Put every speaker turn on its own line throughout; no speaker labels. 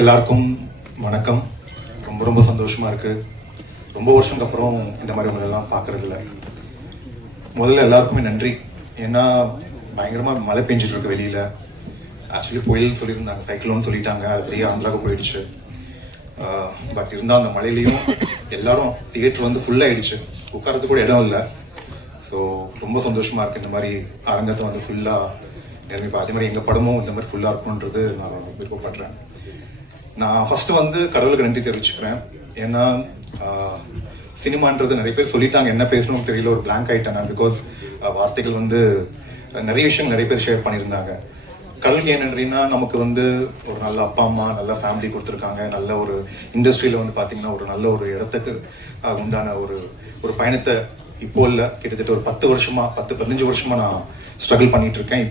எல்லாருக்கும் வணக்கம். ரொம்ப ரொம்ப சந்தோஷமா இருக்கு. ரொம்ப வருஷத்துக்கு அப்புறம் இந்த மாதிரி உங்களெல்லாம் பார்க்கறதில்ல முதல்ல எல்லாருக்குமே நன்றி. ஏன்னா பயங்கரமா மழை பெஞ்சிட்டு இருக்கு வெளியில. ஆக்சுவலி புயல் சொல்லியிருந்தாங்க சைக்ளோன்னு சொல்லிட்டாங்க. அது அப்படியே ஆந்திராவுக்கு போயிடுச்சு. பட் இருந்தால் அந்த மழையிலையும் எல்லாரும் தியேட்டர் வந்து ஃபுல் ஆயிடுச்சு. உட்காரத்துக்கு கூட இடம் இல்லை. ஸோ ரொம்ப சந்தோஷமா இருக்கு. இந்த மாதிரி அரங்கத்தை வந்து ஃபுல்லா எனக்கு இப்போ அதே மாதிரி எங்கள் படமும் இந்த மாதிரி ஃபுல்லாக இருக்கும்ன்றது நான் விருப்பப்படுறேன். நான் ஃபஸ்ட்டு வந்து கடவுளுக்கு நன்றி தெரிவிச்சுக்கிறேன். ஏன்னா சினிமான்றது நிறைய பேர் சொல்லிட்டாங்க என்ன பேசணும்னு தெரியல ஒரு பிளாங்க் ஆகிட்டேன் நான் பிகாஸ் வார்த்தைகள் வந்து நிறைய விஷயம் நிறைய பேர் ஷேர் பண்ணியிருந்தாங்க. கடல் ஏன் நமக்கு வந்து ஒரு நல்ல அப்பா அம்மா நல்ல ஃபேமிலி கொடுத்துருக்காங்க. நல்ல ஒரு இண்டஸ்ட்ரியில் வந்து பார்த்தீங்கன்னா ஒரு நல்ல ஒரு இடத்துக்கு உண்டான ஒரு ஒரு பயணத்தை இப்போ இல்லை. கிட்டத்தட்ட ஒரு பத்து வருஷமா பத்து பதினஞ்சு வருஷமா நான் ஸ்ட்ரகிள் பண்ணிட்டு இருக்கேன்.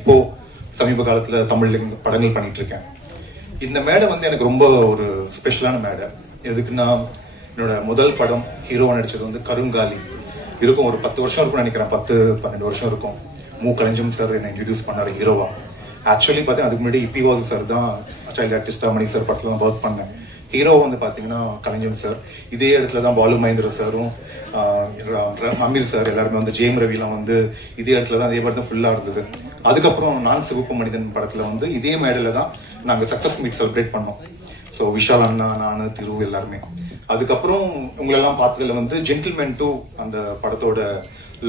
சமீப காலத்தில் தமிழ்ல படங்கள் பண்ணிட்டு இருக்கேன் இந்த மேடை வந்து எனக்கு ரொம்ப ஒரு ஸ்பெஷலான மேடை. எதுக்குன்னா என்னோட முதல் படம் ஹீரோவா நடிச்சது வந்து கருங்காலி. இருக்கும் ஒரு பத்து வருஷம் இருக்கும்னு நினைக்கிறேன். பத்து பன்னெண்டு வருஷம் இருக்கும். மூ. கலஞ்சம் சார் என்னை இன்ட்ரடியூஸ் பண்ணார் ஹீரோவா ஆக்சுவலி பார்த்தீங்கன்னா அதுக்கு முன்னாடி இப்பி வாசு சார் தான் சைல்டு ஆர்டிஸ்டா மணி சார் படத்துல தான் ஒர்க் பண்ணேன். ஹீரோ வந்து பார்த்தீங்கன்னா கலைஞன் சார். இதே இடத்துல தான் பாலு மகேந்திர சாரும் அமீர் சார் எல்லாருமே வந்து ஜெயம் ரவிலாம் வந்து இதே இடத்துல தான் அதே மாதிரி தான் ஃபுல்லாக இருந்தது. அதுக்கப்புறம் நான் சிவப்பு மனிதன் படத்தில் வந்து இதே மேடையில் தான் நாங்கள் சக்ஸஸ் மீட் செலிப்ரேட் பண்ணோம். ஸோ விஷால் அண்ணா நான் திரு எல்லாருமே. அதுக்கப்புறம் உங்களெல்லாம் பார்த்ததுல வந்து ஜென்டில்மேன் டூ அந்த படத்தோட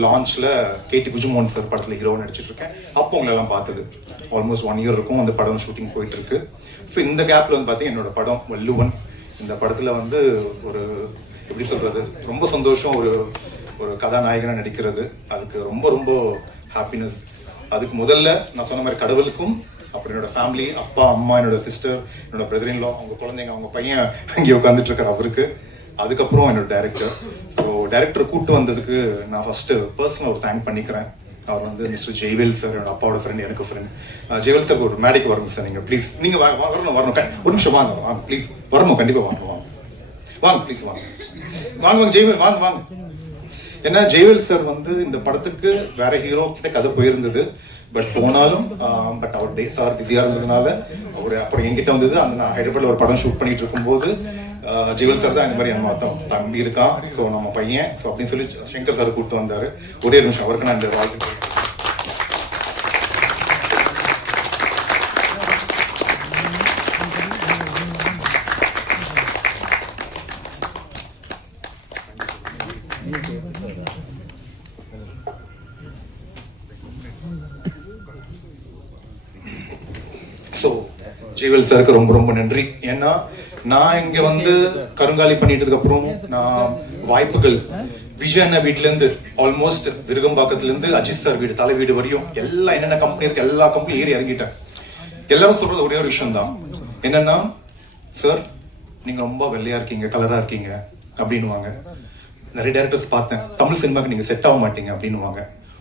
லான்ச்ல கேடி குஜுமோகன் சார் படத்துல ஹீரோ நடிச்சிட்டு இருக்கேன் அப்போ உங்களெல்லாம் பார்த்தது. ஆல்மோஸ்ட் ஒன் இயர் இருக்கும். அந்த படம் ஷூட்டிங் போயிட்டு இருக்கு ஸோ இந்த கேப்ல வந்து பார்த்தீங்கன்னா என்னோட படம் வள்ளுவன். இந்த படத்துல வந்து ஒரு எப்படி சொல்றது ரொம்ப சந்தோஷம். ஒரு ஒரு கதாநாயகனாக நடிக்கிறது. அதுக்கு ரொம்ப ரொம்ப ஹாப்பினஸ் அதுக்கு முதல்ல நான் சொன்ன மாதிரி கடவுளுக்கும் அப்புறம் என்னோட ஃபேமிலி அப்பா அம்மா என்னோட சிஸ்டர் என்னோட பிரதர் அவங்க குழந்தைங்க அவங்க பையன் அங்கே உட்காந்துட்டு இருக்கார் அவருக்கு. அதுக்கப்புறம் என்னோட டேரக்டர் ஸோ டேரக்டர் கூட்டு வந்ததுக்கு நான் ஃபஸ்ட்டு பர்சனல் ஒரு தேங்க் பண்ணிக்கிறேன். அவர் வந்து மிஸ்டர் ஜெய்வேல் சார் என்னோட அப்பாவோட ஃப்ரெண்ட் எனக்கு ஃப்ரெண்ட் ஜெய்வேல் சார் ஒரு மேடைக்கு வரணும் சார் நீங்கள் ப்ளீஸ் நீங்கள் வா- வரணும் வரணும். ஒரு நிமிஷம் வாங்க வாங்க ப்ளீஸ் வரணும் கண்டிப்பாக வாங்க வாங்க. வாங்க ப்ளீஸ் வாங்க. வாங்க வாங்க ஜெய்வேல் வாங்க வாங்க. ஏன்னா ஜெய்வேல் சார் வந்து இந்த படத்துக்கு வேற ஹீரோ கிட்ட கதை போயிருந்தது. பட் போனாலும் பட் அவர் டேஸ் சார் பிஸியாக இருந்ததுனால அவர் அப்புறம் என்கிட்ட வந்தது அந்த நான் ஹைதராபாத்ல ஒரு படம் ஷூட் பண்ணிட்டு இருக்கும்போது uh, ஆஹ், சார் தான் இந்த மாதிரி நம்ம தம்- தம்பி இருக்கான் ஸோ நம்ம பையன் ஸோ அப்படின்னு சொல்லி சங்கர் சார் கூப்பிட்டு வந்தார். ஒரே நிமிஷம் அவருக்கு நான் இந்த வாழ்க்கை ஜெயவேல் சாருக்கு ரொம்ப ரொம்ப நன்றி. ஏன்னா நான் இங்க வந்து கருங்காலி பண்ணிட்டதுக்கு அப்புறம் நான் வாய்ப்புகள் விஜய் அண்ணா வீட்ல இருந்து ஆல்மோஸ்ட் விருகம்பாக்கத்துல இருந்து அஜித் சார் வீடு தலை வீடு வரையும் எல்லாம் என்னென்ன கம்பெனி இருக்கு எல்லா கம்பெனி ஏறி இறங்கிட்டேன். எல்லாரும் சொல்றது ஒரே ஒரு விஷயம் தான் என்னன்னா சார் நீங்க ரொம்ப வெள்ளையா இருக்கீங்க கலரா இருக்கீங்க அப்படின்னுவாங்க. நிறைய டேரக்டர்ஸ் பார்த்தேன். தமிழ் சினிமாக்கு நீங்க செட் ஆக மாட்டீங்க அப்படின்னுவாங்க.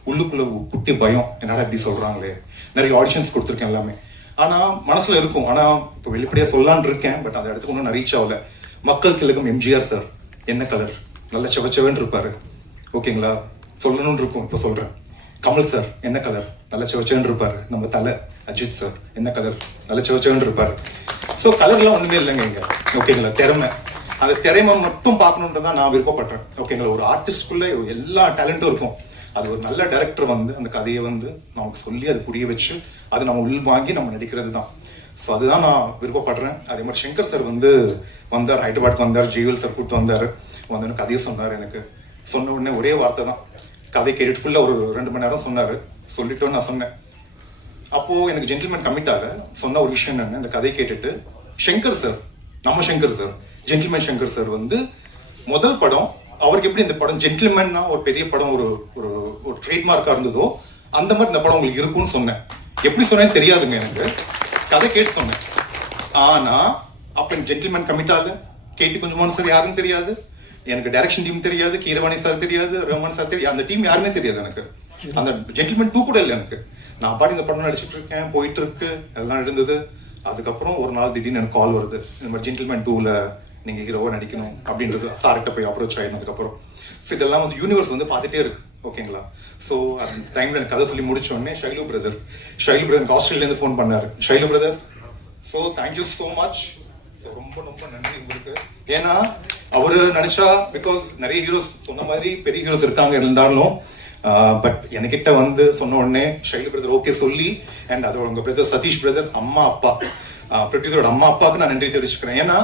உள்ளுக்குள்ள குட்டி பயம் என்னடா இப்படி சொல்றாங்களே. நிறைய ஆடிஷன்ஸ் கொடுத்துருக்கேன் எல்லாமே. ஆனால் மனசில் இருக்கும். ஆனால் இப்போ வெளிப்படையாக சொல்லலான் இருக்கேன் பட் அந்த இடத்துக்கு ஒன்றும் நான் ரீச் ஆகலை. மக்கள் திலகம் எம்ஜிஆர் சார் என்ன கலர் நல்ல செவச்சவன்னு இருப்பார். ஓகேங்களா சொல்லணும்னு இருக்கும் இப்போ சொல்கிறேன் கமல் சார் என்ன கலர் நல்ல செவச்சவன்னு இருப்பார். நம்ம தலை அஜித் சார் என்ன கலர் நல்ல செவச்சவன்னு இருப்பார். ஸோ கலர்லாம் ஒன்றுமே இல்லைங்க இங்கே. ஓகேங்களா திறமை. அந்த திறமை மட்டும் பார்க்கணுன்றதான் நான் விருப்பப்படுறேன். ஓகேங்களா ஒரு ஆர்டிஸ்ட்குள்ள எல்லா டேலண்ட்டும் இருக்கும். அது ஒரு நல்ல டேரக்டர் வந்து அந்த கதையை வந்து நமக்கு சொல்லி அது புரிய வச்சு அது நம்ம உள் வாங்கி நம்ம நடிக்கிறது தான் ஸோ அதுதான் நான் விருப்பப்படுறேன். அதே மாதிரி சங்கர் சார் வந்து வந்தார் ஹைதராபாத் வந்தார் ஜெய்வல் சார் கூப்பிட்டு வந்தார். வந்தோன்னு கதையை சொன்னார் எனக்கு. சொன்ன உடனே ஒரே வார்த்தை தான். கதை கேட்டு ஃபுல்லாக ஒரு ரெண்டு மணி நேரம் சொன்னார். சொல்லிட்டோன்னு நான் சொன்னேன். அப்போது எனக்கு ஜென்டில்மேன் கமிட் ஆக சொன்ன ஒரு விஷயம் என்னன்னு இந்த கதை கேட்டுட்டு சங்கர் சார் நம்ம Shankar sir gentleman Shankar sir வந்து முதல் படம் அவருக்கு எப்படி இந்த படம் ஜென்டில்மேன்னா ஒரு பெரிய படம் ஒரு ஒரு ஒரு இருந்ததோ அந்த மாதிரி இந்த படம் உங்களுக்கு இருக்கும்னு சொன்னேன். எப்படி சொன்னேன்னு தெரியாதுங்க எனக்கு. கதை கேட்டு சொன்னேன். ஆனா அப்ப ஜென்டில்மேன் கமிட் ஆகல. கேட்டி கொஞ்சமான சார் யாருன்னு தெரியாது. எனக்கு டைரக்ஷன் டீம் தெரியாது கீரவாணி சார் தெரியாது ரஹ்மான் சார் தெரியாது அந்த டீம் யாருமே தெரியாது எனக்கு. அந்த ஜென்டில்மேன் டூ கூட இல்லை எனக்கு. நான் பாடி இந்த படம் நடிச்சிட்டு இருக்கேன் போயிட்டு இருக்கு எல்லாம் இருந்தது அதுக்கப்புறம் ஒரு நாள் திடீர்னு எனக்கு கால் வருது. இந்த மாதிரி ஜென்டில்மேன் டூல நீங்கள் ஹீரோவாக நடிக்கணும் அப்படின்றது சார்கிட்ட போய் அப்ரோச் ஆயிருந்ததுக்கு அப்புறம் ஸோ இதெல்லாம் வந்து யூனிவர்ஸ் வந்து பார்த்துட்டே இருக்கு. ஓகேங்களா ஸோ அந்த டைம்ல எனக்கு கதை சொல்லி முடிச்ச உடனே ஷைலு பிரதர் ஷைலு பிரதர் எனக்கு ஃபோன் பண்ணாரு. Shailu brother so thank you so much ரொம்ப ரொம்ப நன்றி உங்களுக்கு. ஏன்னா அவர் நினச்சா பிகாஸ் நிறைய ஹீரோஸ் சொன்ன மாதிரி பெரிய ஹீரோஸ் இருக்காங்க இருந்தாலும் பட் என்கிட்ட வந்து சொன்ன உடனே ஷைலு பிரதர் ஓகே சொல்லி அண்ட் அதோட உங்கள் பிரதர் சதீஷ் பிரதர் அம்மா அப்பா. ப்ரொடியூசரோட அம்மா அப்பாவுக்கு நான் நன்றி தெரிவிச்சுக்கிறேன். ஏன்னா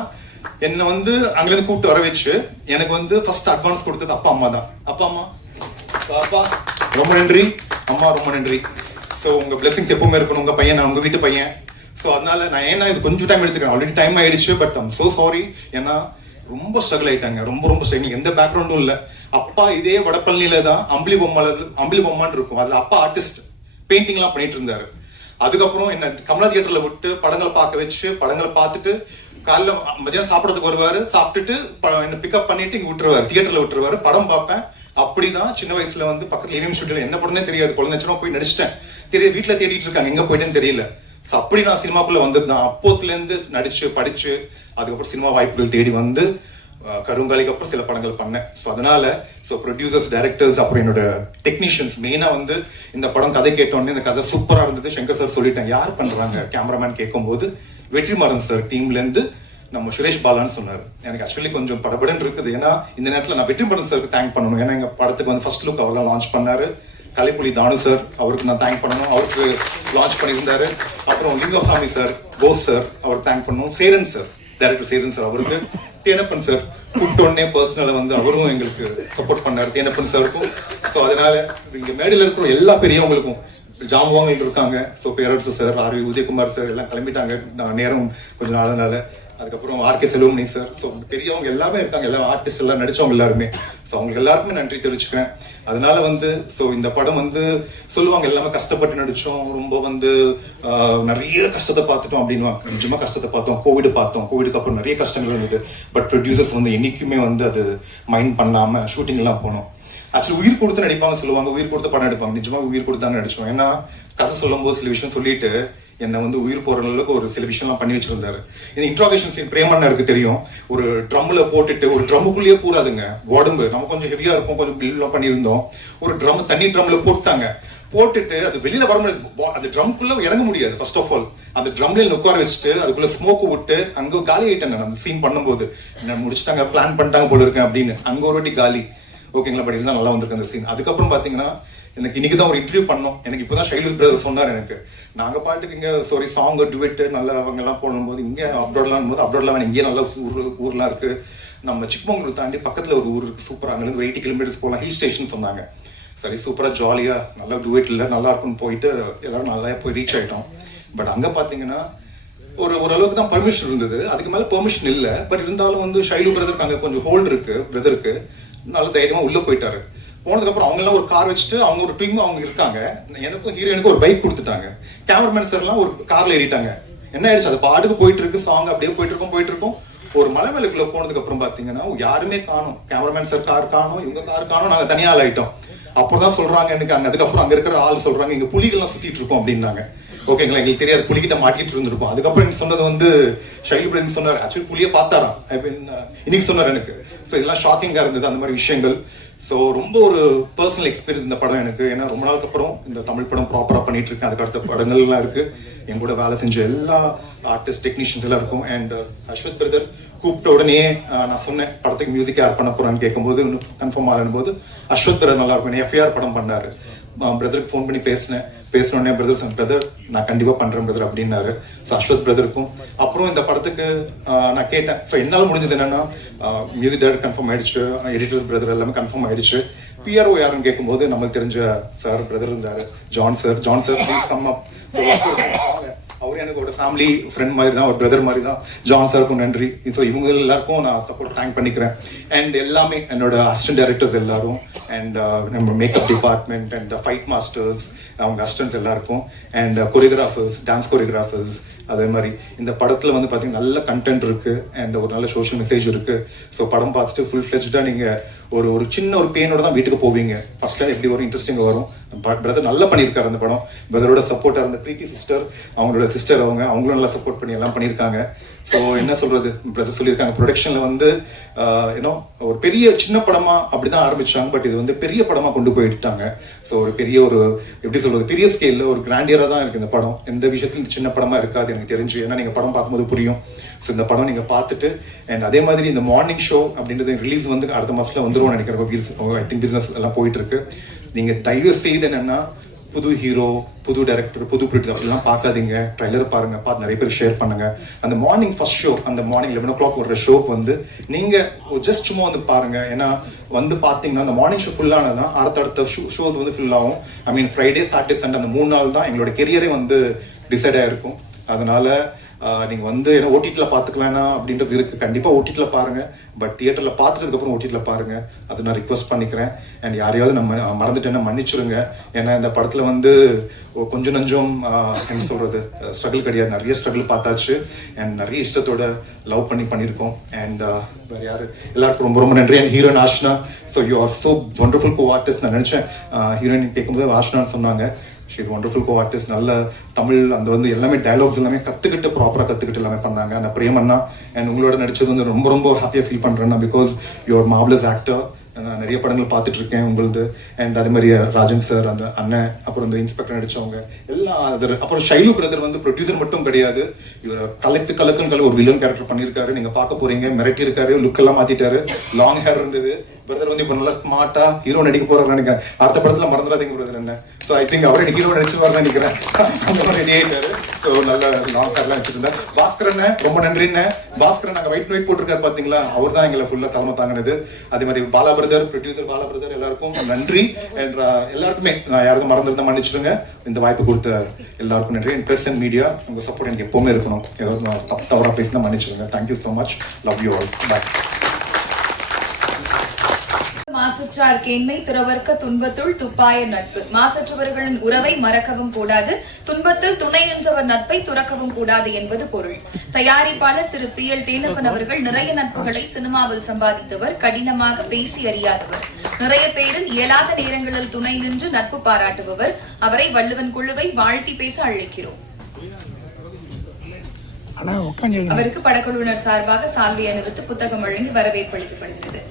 என்னை வந்து அங்கிருந்து கூப்பிட்டு வர வச்சு எனக்கு வந்து ஃபர்ஸ்ட் அட்வான்ஸ் கொடுத்தது அப்பா அம்மா தான். அப்பா அம்மா. அப்பா ரொம்ப நன்றி. அம்மா ரொம்ப நன்றி. ஸோ உங்க பிளெஸிங்ஸ் எப்பவுமே இருக்கணும். உங்க பையன் நான் உங்க வீட்டு பையன். ஸோ அதனால நான் ஏன்னா இது கொஞ்சம் டைம் எடுத்துக்கிறேன். ஆல்ரெடி டைம் ஆயிடுச்சு பட் ஐம் சோ சாரி ஏன்னா ரொம்ப ஸ்ட்ரகிள் ஆயிட்டாங்க. ரொம்ப ரொம்ப ஸ்ட்ரகிள் எந்த பேக்ரவுண்டும் இல்லை. அப்பா இதே வடப்பள்ளியில தான் அம்பிளி பொம்மால அம்பிளி பொம்மான்னு இருக்கும். அதுல அப்பா ஆர்டிஸ்ட் பெயிண்டிங்லாம் பண்ணிட்டு இருந்தாரு. அதுக்கப்புறம் என்ன கமலா தியேட்டர்ல விட்டு படங்களை பார்க்க வச்சு படங்களை பார்த்துட்டு காலைல மத்தியானம் சாப்பிட்றதுக்கு வருவார். சாப்பிட்டுட்டு ப- என்ன பிக்கப் பண்ணிட்டு இங்கே விட்டுருவார். தியேட்டரில் விட்டுருவார். படம் பார்ப்பேன். அப்படிதான் சின்ன வயசுல வந்து பக்கத்துல ஏவிஎம் ஸ்டுடியோ எந்த படமே தெரியாது. குழந்தைச்சனோ போய் நடிச்சிட்டேன். தெரிய வீட்டில் தேடிட்டு இருக்காங்க. எங்க போயிட்டேன்னு தெரியல. ஸோ அப்படி நான் சினிமாக்குள்ள வந்தது தான் அப்போத்துல இருந்து நடிச்சு படிச்சு அதுக்கப்புறம் சினிமா வாய்ப்புகள் தேடி வந்து கருங்காலிக்கு அப்புறம் சில படங்கள் பண்ணேன். ஸோ அதனால ஸோ ப்ரொடியூசர்ஸ் டைரக்டர்ஸ் அப்புறம் என்னோட டெக்னீஷியன்ஸ் மெயினாக வந்து இந்த படம் கதை கேட்டோடனே இந்த கதை சூப்பராக இருந்தது. சங்கர் சார் சொல்லிட்டேன் யார் பண்ணுறாங்க கேமராமேன் கேட்கும்போது வெற்றிமாறன் சார் டீம்லேருந்து நம்ம சுரேஷ் பாலான்னு சொன்னார். எனக்கு ஆக்சுவலி கொஞ்சம் படபடன்னு இருக்குது. ஏன்னா இந்த நேரத்தில் நான் வெற்றிமாறன் சாருக்கு தேங்க் பண்ணணும். ஏன்னா எங்கள் படத்துக்கு வந்து ஃபர்ஸ்ட் லுக் அவர் தான் லான்ச் பண்ணாரு. கலைப்புலி தானு சார் அவருக்கு நான் தேங்க் பண்ணணும். அவருக்கு லான்ச் பண்ணியிருந்தாரு. அப்புறம் லிங்கசாமி சார் போஸ் சார் அவர் தேங்க் பண்ணணும். Cheran sir director Cheran sir அவருக்கு. தேனப்பன் சார் கூப்பிட்டோடனே பர்சனலா வந்து அவரும் எங்களுக்கு சப்போர்ட் பண்ணார். தேனப்பன் சாருக்கும் ஸோ அதனால இங்கே மேடையில் இருக்கிற எல்லா பெரியவங்களுக்கும் ஜாம்பவாங்க இருக்காங்க. So Perarasu sir R V Udhayakumar sir எல்லாம் கிளம்பிட்டாங்க. நேரம் கொஞ்சம் நாளனால அதுக்கப்புறம் ஆர்கே செல்வமணி சார். ஸோ பெரியவங்க எல்லாமே இருக்காங்க. எல்லா ஆர்டிஸ்ட் எல்லாம் நடித்தவங்க எல்லாருமே. ஸோ அவங்களுக்கு எல்லாருக்குமே நன்றி தெரிவிச்சுக்கிறேன். அதனால வந்து ஸோ இந்த படம் வந்து சொல்லுவாங்க எல்லாமே கஷ்டப்பட்டு நடித்தோம் ரொம்ப வந்து நிறைய கஷ்டத்தை பார்த்துட்டோம் அப்படின்வாங்க நிஜமாக கஷ்டத்தை பார்த்தோம். கோவிட் பார்த்தோம். கோவிடுக்கு அப்புறம் நிறைய கஷ்டங்கள் இருந்தது. பட் ப்ரொடியூசர்ஸ் வந்து என்றைக்குமே வந்து அது மைண்ட் பண்ணாமல் ஷூட்டிங்லாம் போனோம். ஆக்சுவலி உயிர் கொடுத்து நடிப்பாங்க சொல்லுவாங்க உயிர் கொடுத்து படம் எடுப்பாங்க. நிஜமா உயிர் கொடுத்தாங்க நடிச்சோம் ஏன்னா கதை சொல்லும் போது சில விஷயம் சொல்லிட்டு என்னை வந்து உயிர் போற அளவுக்கு ஒரு சில விஷயம்லாம் பண்ணி வச்சிருந்தாரு. இந்த இன்ட்ராகேஷன் சீன் பிரேமண்ணா இருக்கு தெரியும். ஒரு ட்ரம்ல போட்டுட்டு ஒரு ட்ரம்முக்குள்ளேயே கூடாதுங்க. உடம்பு நம்ம கொஞ்சம் ஹெவியா இருக்கும் கொஞ்சம் பில்லாம் பண்ணியிருந்தோம். ஒரு ட்ரம் தண்ணி ட்ரம்ல போட்டாங்க. போட்டுட்டு அது வெளியில வர முடியாது. அந்த ட்ரம்க்குள்ள இறங்க முடியாது ஃபர்ஸ்ட் ஆஃப் ஆல் அந்த ட்ரம்ல உட்கார வச்சுட்டு அதுக்குள்ள ஸ்மோக் விட்டு அங்க காலி ஆயிட்டேன் நான் அந்த சீன் பண்ணும்போது. என்ன முடிச்சிட்டாங்க பிளான் பண்ணிட்டாங்க போல இருக்கேன் அப்படின்னு. அங்க ஒரு வாட்டி காலி. ஓகேங்களா பட் இருந்தால் நல்லா வந்திருக்கு அந்த சீன் அதுக்கப்புறம் பார்த்தீங்கன்னா எனக்கு இன்னைக்கு தான் ஒரு இன்டர்வியூ பண்ணோம். எனக்கு இப்போ தான் ஷைலு பிரதர் சொன்னார் எனக்கு. நாங்கள் பாட்டுக்கு இங்கே சாரி சாங் டுவெட் நல்லா அவங்க எல்லாம் போடும்போது இங்கே அப்ரோட்லாம் போது அப்ரோட்லாம் வேணும் இங்கே நல்ல ஊர் ஊர்லாம் இருக்குது நம்ம சிக்மங்களூர் தாண்டி பக்கத்தில் ஒரு ஊர் இருக்குது சூப்பராக அங்கேருந்து ஒரு எயிட்டி கிலோமீட்டர்ஸ் போகலாம் ஹில் ஸ்டேஷன் சொன்னாங்க. சரி சூப்பராக ஜாலியாக நல்லா டுவெட் நல்லா இருக்கும்னு போயிட்டு எல்லோரும் நல்லா போய் ரீச் ஆகிட்டோம் பட் அங்கே பார்த்தீங்கன்னா ஒரு ஓரளவுக்கு தான் பர்மிஷன் இருந்தது. அதுக்கு மேலே பெர்மிஷன் இல்லை. பட் இருந்தாலும் வந்து ஷைலு பிரதருக்கு அங்கே கொஞ்சம் ஹோல்டு இருக்குது பிரதருக்கு நல்ல தைரியமாக உள்ளே போயிட்டாரு. போனதுக்கப்புறம் அவங்க எல்லாம் ஒரு கார் வச்சுட்டு அவங்க ஒரு டீம் அவங்க இருக்காங்க. எனக்கும் ஹீரோயினுக்கும் ஒரு பைக் கொடுத்துட்டாங்க. கேமராமேன் சார் எல்லாம் ஒரு கார்ல ஏறிட்டாங்க. என்ன ஆயிடுச்சு? அது பாட்டுக்கு போயிட்டு இருக்கு சாங் அப்படியே போயிட்டு இருக்கும் போயிட்டு இருக்கும் ஒரு மலை மேலுக்குள்ள போனதுக்கு அப்புறம் பாத்தீங்கன்னா யாருமே காணும். கேமராமேன் சார் கார் காணும் இவங்க கார் காணும் நாங்க தனியா ஆள் ஆயிட்டோம் அப்பதான் சொல்றாங்க எனக்கு அங்க அதுக்கப்புறம் அங்க இருக்கிற ஆள் சொல்றாங்க இங்க புலிகள்லாம் சுத்திட்டு இருக்கோம் அப்படின்னாங்க. ஓகேங்களா எங்களுக்கு தெரியாது புலிகிட்ட மாட்டிட்டு இருந்திருப்போம் அதுக்கப்புறம் எனக்கு சொன்னது வந்து ஷைலு பிரதன் சொன்னார். ஆக்சுவலி புலியே பார்த்தாராம். ஐ மீன் இன்னைக்கு சொன்னார் எனக்கு. ஸோ இதெல்லாம் ஷாக்கிங்கா இருந்தது அந்த மாதிரி விஷயங்கள். ஸோ ரொம்ப ஒரு பர்சனல் எக்ஸ்பீரியன்ஸ் இந்த படம் எனக்கு. ஏன்னா ரொம்ப நாளுக்கு அப்புறம் இந்த தமிழ் படம் ப்ராப்பரா பண்ணிட்டு இருக்கேன். அதுக்கு அடுத்த படங்கள்லாம் இருக்கு. என் கூட வேலை செஞ்ச எல்லா ஆர்டிஸ்ட் டெக்னீஷியன்ஸ் எல்லாம் இருக்கும். அண்ட் uh, அஸ்வத் பிரதர் கூப்பிட்ட உடனே uh, நான் சொன்னேன் படத்துக்கு மியூசிக் யார் பண்ண போறான்னு கேட்கும்போது இன்னும் கன்ஃபார்ம் ஆகும்போது அஸ்வத் பிரதர் நல்லா இருக்கும். எஃப்ஐஆர் படம் பண்ணாரு. பிரதருக்கு ஃபோன் பண்ணி பேசினேன். பேசினோடனே பிரதர் சொன்ன பிரதர் நான் கண்டிப்பாக பண்ணுறேன் பிரதர் அப்படின்னாரு. ஸோ அஸ்வத் பிரதருக்கும் அப்புறம் இந்த படத்துக்கு நான் கேட்டேன். ஸோ என்னால் முடிஞ்சது என்னன்னா மியூசிக் டேரக்டர் கன்ஃபார்ம் ஆயிடுச்சு. எடிட்டர் பிரதர் எல்லாமே கன்ஃபார்ம் ஆயிடுச்சு. பிஆர்ஓ யாருன்னு கேட்கும்போது நம்மளுக்கு தெரிஞ்ச சார் பிரதர் இருந்தார். John sir John sir please come up அவர் எனக்கு ஒரு ஃபேமிலி ஃப்ரெண்ட் மாதிரி தான் ஒரு பிரதர் மாதிரி தான் ஜான் சாருக்கும் நன்றி. ஸோ இவங்க எல்லாருக்கும் நான் சப்போர்ட் தேங்க் பண்ணிக்கிறேன். அண்ட் எல்லாமே என்னோட அசிஸ்டன்ட் டைரக்டர்ஸ் எல்லாரும் அண்ட் uh, நம்ம makeup department and fight masters அவங்க அசிஸ்டன்ஸ் எல்லாருக்கும் அண்ட் கொரியோகிராஃபர்ஸ் டான்ஸ் கொரியோகிராஃபர்ஸ் அதே மாதிரி. இந்த படத்தில் வந்து பார்த்தீங்கன்னா நல்ல கண்டென்ட் இருக்குது அண்ட் ஒரு நல்ல சோஷியல் மெசேஜ் இருக்குது ஸோ படம் பார்த்துட்டு ஃபுல் ஃப்ளெஜ்டாக நீங்கள் ஒரு ஒரு சின்ன ஒரு பெயினோட தான் வீட்டுக்கு போவீங்க. ஃபர்ஸ்ட்ல எப்படி வரும்? இன்ட்ரெஸ்டிங் வரும் பிரதர் நல்லா பண்ணியிருக்காரு அந்த படம். பிரதரோட சப்போர்ட்டாக இருந்த பிரீத்தி சிஸ்டர் அவங்களோட சிஸ்டர் அவங்க அவங்களும் நல்லா சப்போர்ட் பண்ணி எல்லாம் பண்ணியிருக்காங்க ஸோ என்ன சொல்றது? பிரதர் சொல்லியிருக்காங்க ப்ரொடக்ஷன்ல வந்து ஏன்னோ ஒரு பெரிய சின்ன படமா அப்படிதான் ஆரம்பிச்சாங்க பட் இது வந்து பெரிய படமா கொண்டு போயிட்டாங்க ஸோ ஒரு பெரிய ஒரு எப்படி சொல்றது? பெரிய ஸ்கேல்ல ஒரு கிராண்டியரா தான் இருக்கு இந்த படம். எந்த விஷயத்துலையும் சின்ன படமா இருக்காது எனக்கு தெரிஞ்சு. ஏன்னா நீங்க படம் பார்க்கும்போது புரியும். ஸோ இந்த படம் நீங்கள் பார்த்துட்டு அண்ட் அதே மாதிரி இந்த மார்னிங் ஷோ அப்படின்றது ரிலீஸ் வந்து அடுத்த மாதத்தில் வந்துரும் நினைக்கிறேன். ஐ திங்க் பிஸ்னஸ் எல்லாம் போயிட்டு இருக்கு நீங்கள் தயவு செய்து என்னென்னா புது ஹீரோ புது டைரக்டர் புது ப்ரொடியூசர் அப்படிலாம் பார்க்காதீங்க. ட்ரைலர் பாருங்கள் பார்த்து நிறைய பேர் ஷேர் பண்ணுங்கள் அந்த மார்னிங் ஃபர்ஸ்ட் ஷோ அந்த மார்னிங் லெவன் ஓ கிளாக் வர்ற ஷோக்கு வந்து நீங்கள் ஜஸ்ட் சும்மா வந்து பாருங்கள் ஏன்னா வந்து பார்த்தீங்கன்னா அந்த மார்னிங் ஷோ ஃபுல்லானதான் அடுத்தடுத்த ஷோ ஷோஸ் வந்து ஃபுல் ஆகும். I mean Friday Saturday Sunday அந்த மூணு நாள் தான் எங்களோட கெரியரே வந்து டிசைட் ஆகிருக்கும் அதனால் நீங்கள் வந்து என்ன ஓடிடில பாத்துக்கலாம்னா அப்படின்றது இருக்குது கண்டிப்பாக ஓடிடியில் பாருங்கள் பட் தியேட்டரில் பார்த்துட்டதுக்கப்புறம் ஓடிடியில் பாருங்கள் அது நான் ரிக்வஸ்ட் பண்ணிக்கிறேன். அண்ட் யாரையாவது நம்ம மறந்துட்டேன்னா மன்னிச்சிருங்க. ஏன்னா இந்த படத்தில் வந்து கொஞ்சம் நஞ்சம் என்ன சொல்கிறது ஸ்ட்ரகிள் கிடையாது. நிறைய ஸ்ட்ரகிள் பார்த்தாச்சு. அண்ட் நிறைய இஷ்டத்தோட லவ் பண்ணி பண்ணியிருக்கோம். அண்ட் வேற யாரு? எல்லாருக்கும் ரொம்ப ரொம்ப நன்றி. And heroine Ashna. So you are so wonderful co artist நான் நினச்சேன் ஹீரோயின் கேட்கும்போது ஆஷ்னான்னு சொன்னாங்க. ஷீர் ஒண்டர்ஃபுல் கோ ஆர்டிஸ்ட் நல்ல தமிழ் அந்த வந்து எல்லாமே டயலாக்ஸ் எல்லாமே கற்றுக்கிட்டு ப்ராப்பராக கற்றுக்கிட்டு எல்லாமே பண்ணாங்க. அந்த பிரேமண்ணா அண்ட் உங்களோட நடிச்சது வந்து ரொம்ப ரொம்ப ஹாப்பியாக ஃபீல் பண்ணுறேன்னா பிகாஸ் யுவர் மாவ்லஸ் ஆக்டர் நான் நிறைய படங்கள் பார்த்துட்டு இருக்கேன் உங்களுது. அண்ட் அதே மாதிரி ராஜன் சார் அந்த அண்ணன் அப்புறம் இந்த இன்ஸ்பெக்டர் நடிச்சவங்க எல்லாம் அது அப்புறம் ஷைலு பிரதர் வந்து ப்ரொடியூசர் மட்டும் கிடையாது. இவர் கலெக்ட் கலக்குன்னு ஒரு வில்லன் கேரக்டர் பண்ணியிருக்காரு. நீங்க பார்க்க போறீங்க மிரட்டி இருக்காரு லுக் எல்லாம் மாத்திட்டாரு. லாங் ஹேர் இருந்தது. பிரதர் வந்து இப்போ நல்லா ஸ்மார்ட்டா ஹீரோ நடிக்க போறாரு நினைக்கிறேன். அடுத்த படத்துல மறந்துடாதீங்க பிரதர் என்ன? ஸோ ஐ திங்க் அவரே ஹீரோ நடிச்சுவார்னு நினைக்கிறேன். அந்த மாதிரி ரெடி ஆயிட்டாரு. ஸோ நல்ல லாங் ஹேர்லாம் வச்சிருந்தார் பாஸ்கரன் ரொம்ப நன்றிண்ணே பாஸ்கரன் நாங்கள் ஒயிட் ஒயிட் போட்டிருக்காரு பாத்தீங்களா? அவர் தான் எங்களை ஃபுல்லா தலைமை தாங்கினது. அதே மாதிரி Bala brother producer Bala brother எல்லாருக்கும் நன்றி. என்ற uh, எல்லாருக்குமே நான் யாருக்கும் மறந்துருந்தா மன்னிச்சிடுங்க. இந்த வாய்ப்பு கொடுத்த எல்லாருக்கும் நன்றி. பிரஸ் அண்ட் மீடியா உங்க சப்போர்ட் எனக்கு எப்பவுமே இருக்கணும். ஏதாவது நான் தப்பு தவறா பேசினா மன்னிச்சிடுங்க. Thank you so much love you all bye
மாசற்றார் கேண்மை துறவர்க்க துன்பத்துள் துப்பாய நட்பு. மாசற்றவர்களின் உறவை மறக்கவும் கூடாது. துன்பத்தில் துணை நின்றவர் நட்பை துறக்கவும் கூடாது என்பது பொருள். தயாரிப்பாளர் திரு பி எல் தேனப்பன் அவர்கள் நிறைய நட்புகளை சினிமாவில் சம்பாதித்தவர் கடினமாக பேசி அறியாதவர். நிறைய பேரில் இயலாத நேரங்களில் துணை நின்று நட்பு பாராட்டுபவர். அவரை வள்ளுவன் குழுவை வாழ்த்தி பேச அழைக்கிறோம். அவருக்கு படக்குழுவினர் சார்பாக சால்வை அணிவித்து புத்தகம் வழங்கி வரவேற்பு அளிக்கப்படுகிறது.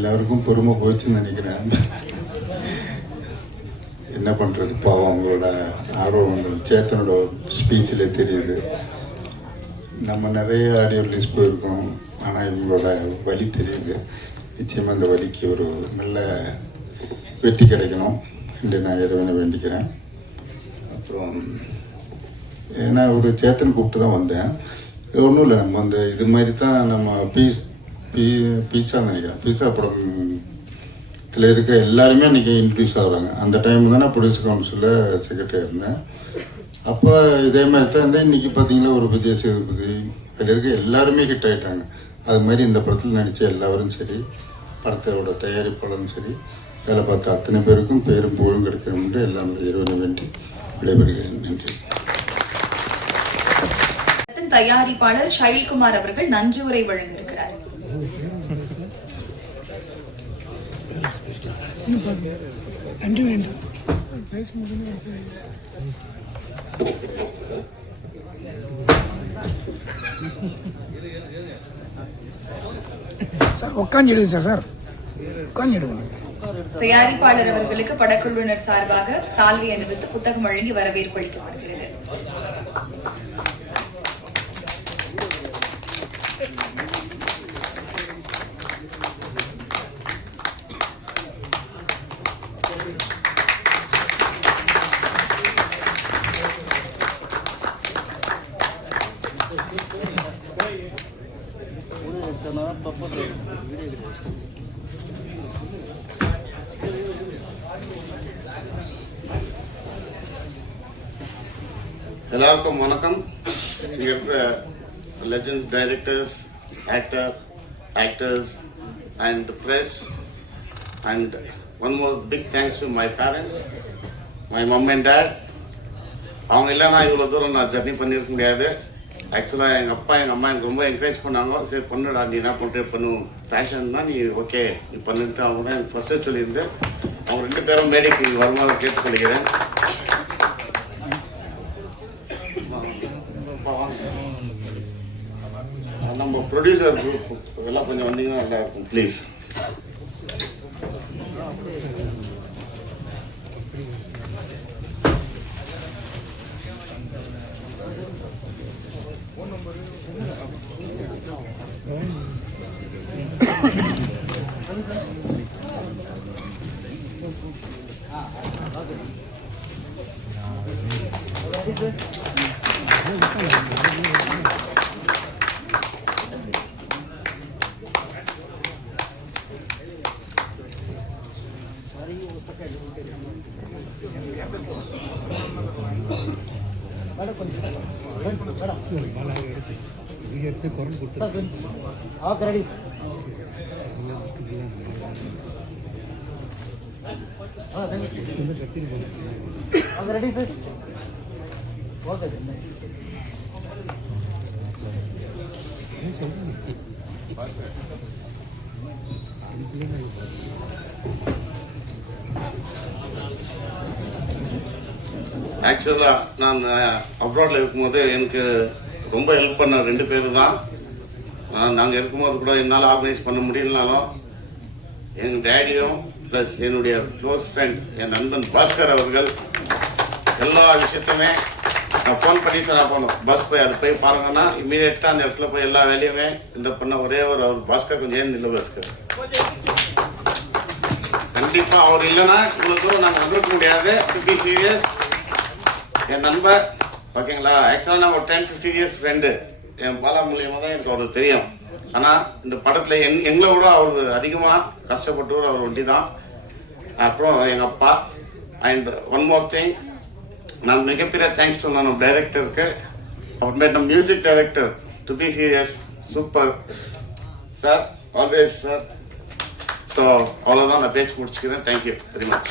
எல்லாருக்கும் பெருமை போச்சுன்னு நினைக்கிறேன். என்ன பண்ணுறது பாவம் அவங்களோட ஆர்வம் வந்து சேத்தனோட ஸ்பீச்சில் தெரியுது. நம்ம நிறைய ஆடியோ ரிலீஸ் போயிருக்கோம். ஆனால் இவங்களோட வலி தெரியுது. நிச்சயமாக இந்த வலிக்கு ஒரு நல்ல வெற்றி கிடைக்கணும் என்று நான் இறைவனை வேண்டிக்கிறேன். அப்புறம் ஏன்னா ஒரு சேத்தன் கூப்பிட்டு தான் வந்தேன். ஒன்றும் இல்லை நம்ம அந்த இது மாதிரி தான் நம்ம பீஸ் பீ பீஸா நினைக்கிறேன். பீஸா படம் இதில் இருக்கிற எல்லாருமே இன்றைக்கி இன்ட்ரடியூஸ் ஆகிறாங்க. அந்த டைம் தான் நான் ப்ரொடியூசர் கவுன்சிலில் செக்ரட்டரி இருந்தேன். அப்போ இதே மாதிரி தான் இருந்தால் இன்றைக்கி பார்த்தீங்களா ஒரு விஜய் சேதுபதி. அதில் இருக்க எல்லாருமே ஹிட் ஆகிட்டாங்க அது மாதிரி இந்த படத்தில் நடித்த எல்லாரும் சரி படத்தோட தயாரிப்பாளரும் சரி வேலை பார்த்த அத்தனை பேருக்கும் பேரும் புகழும் கிடைக்கணும் என்று எல்லாம் இறைவனை வேண்டி விடைபெறுகிறேன். நன்றி.
தயாரிப்பாளர் ஷைல்குமார் அவர்கள் நன்றி உரை வழங்குகிறார். இருக்கிறார்
நன்றி வேண்டும் சார் உட்காந்து எடுங்க சார். சார் உட்காந்து எடுங்க
தயாரிப்பாளர் அவர்களுக்கு படக்குழுவினர் சார்பாக சால்வி அணிவித்து புத்தகம் வழங்கி வரவேற்பு அளிக்கப்படுகிறது.
எல்லாருக்கும் வணக்கம். இங்கே இருக்கிற legend directors actor actors and press and one more big thanks to my parents my mom and dad அவங்க இல்லைன்னா இவ்வளோ தூரம் நான் ஜர்னி பண்ணியிருக்க முடியாது. ஆக்சுவலாக எங்கள் அப்பா எங்கள் அம்மா எனக்கு ரொம்ப என்கரேஜ் பண்ணாங்க. சரி பண்ணுடா நீ என்ன பண்ணுற பண்ணு. பேஷன் நீ ஓகே நீ பண்ணிட்டு அவங்க தான் எனக்கு ஃபஸ்ட்டே சொல்லியிருந்து அவங்க ரெண்டு பேரும் மேடைக்கு வருமானம் கேட்டு சொல்லிக்கிறேன் நம்ம ப்ரொடியூசர் குரூப் இதெல்லாம் கொஞ்சம் வந்தீங்கன்னா நல்லா இருக்கும் ப்ளீஸ்
ரெடி சார் ஓகே
ஆக்சுவலாக நான் uh, அப்ராடில் இருக்கும்போது எனக்கு ரொம்ப ஹெல்ப் பண்ண ரெண்டு பேர் தான். நாங்கள் இருக்கும்போது கூட என்னால் ஆர்கனைஸ் பண்ண முடியலனாலும் எங்கள் டேடியும் ப்ளஸ் என்னுடைய க்ளோஸ் ஃப்ரெண்ட் என் நண்பன் பாஸ்கர் அவர்கள் எல்லா விஷயத்தையுமே நான் ஃபோன் பண்ணி நான் போனோம் பஸ் போய் அது போய் பாருங்கன்னா இமீடியட்டாக அந்த இடத்துல போய் எல்லா வேலையுமே இந்த பண்ண ஒரே ஒரு அவர் பாஸ்கர் கொஞ்சம் ஏன் இல்லை பாஸ்கர். கண்டிப்பாக அவர் இல்லைன்னா இவ்வளோ தூரம் நாங்கள் வந்திருக்க முடியாது. டு பி சீரியஸ் என் நண்பர் ஓகேங்களா ஆக்சுவலாக நான் ஒரு டென் ஃபிஃப்டீன் இயர்ஸ் ஃப்ரெண்டு என் பாலா மூலியமாக தான் எனக்கு அவருக்கு தெரியும். ஆனால் இந்த படத்தில் எங் எங்களை விட அவர் அதிகமாக கஷ்டப்பட்டவர் அவர் ஒண்டி தான். அப்புறம் எங்கள் அப்பா அண்ட் ஒன் மோர் திங் நான் மிகப்பெரிய தேங்க்ஸ் சொல்லணும் டைரக்டருக்கு அப்புறமேட்டு music director to be serious super sir always sir so அவ்வளோதான் நான் பேச்சு முடிச்சுக்கிறேன். Thank you very much